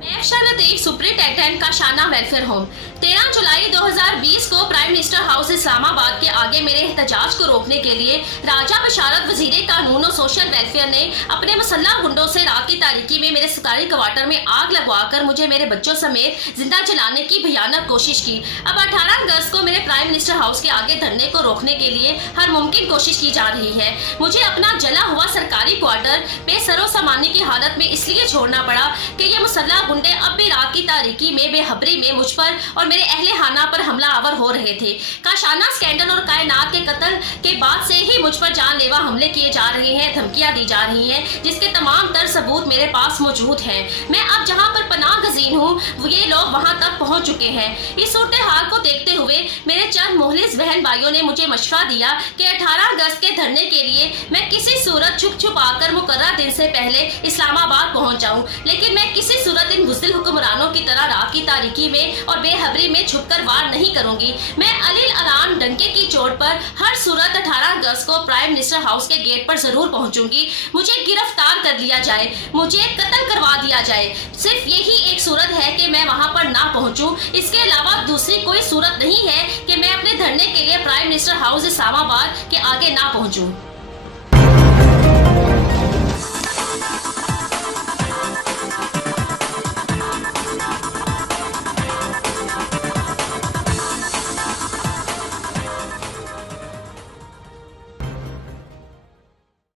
मैं शानदेश सुप्रिंटेंडेंट का शाना वेलफेयर होम 13 जुलाई 2020 को प्राइम मिनिस्टर हाउस इस्लामाबाद के आगे मेरे एहतजाज को रोकने के लिए राजा बशारत वजीर कानून और सोशल वेलफेयर ने अपने मुसल्लह गुंडों से रात की तारीकी में मेरे सरकारी क्वार्टर में आग लगवाकर मुझे मेरे बच्चों समेत जिंदा जलाने की भयानक कोशिश की। अब 18 अगस्त को मेरे प्राइम मिनिस्टर हाउस के आगे धरने को रोकने के लिए हर मुमकिन कोशिश की जा रही है। मुझे अपना जला हुआ सरकारी क्वार्टर बेसरो सामानी की हालत में इसलिए छोड़ना पड़ा कि ये मुसल्लह गुंडे अब भी रात की तारीकी में बेखबरी में मुझ पर और मेरे अहले खाना पर हमला आवर हो रहे थे। काशाना स्कैंडल और कायनात के कत्ल के बाद से ही मुझ पर जानलेवा हमले किए जा रहे हैं, धमकियां दी जा रही हैं, जिसके तमाम तर सबूत मेरे पास मौजूद हैं। मैं अब जहां पर पनाह गजीन हूं ये लोग वहां तक पहुंच चुके हैं। इस सूरत हाल को देखते हुए मेरे चंद मुखलिस बहन भाइयों ने मुझे मशवरा दिया कि 18 अगस्त के धरने के लिए मैं किसी सूरत छुप छुपाकर मुकर्रर दिन से पहले इस्लामाबाद पहुंच जाऊं, लेकिन मैं किसी सूरत इन बुज़दिल हुक्मरानों की तरह रात की तारीकी में और बेखबरी में छुपकर वार नहीं करूंगी। मैं अलील अलान डंके की चोट पर हर सूरत 18 अगस्त को प्राइम मिनिस्टर हाउस के गेट पर जरूर पहुंचूंगी। मुझे गिरफ्तार कर लिया जाए, मुझे कत्ल करवा दिया जाए, सिर्फ यही एक सूरत है कि मैं वहां पर ना पहुंचूं। इसके अलावा दूसरी कोई सूरत नहीं है कि मैं अपने धरने के लिए प्राइम मिनिस्टर हाउस इस्लामाबाद के आगे ना पहुंचूं।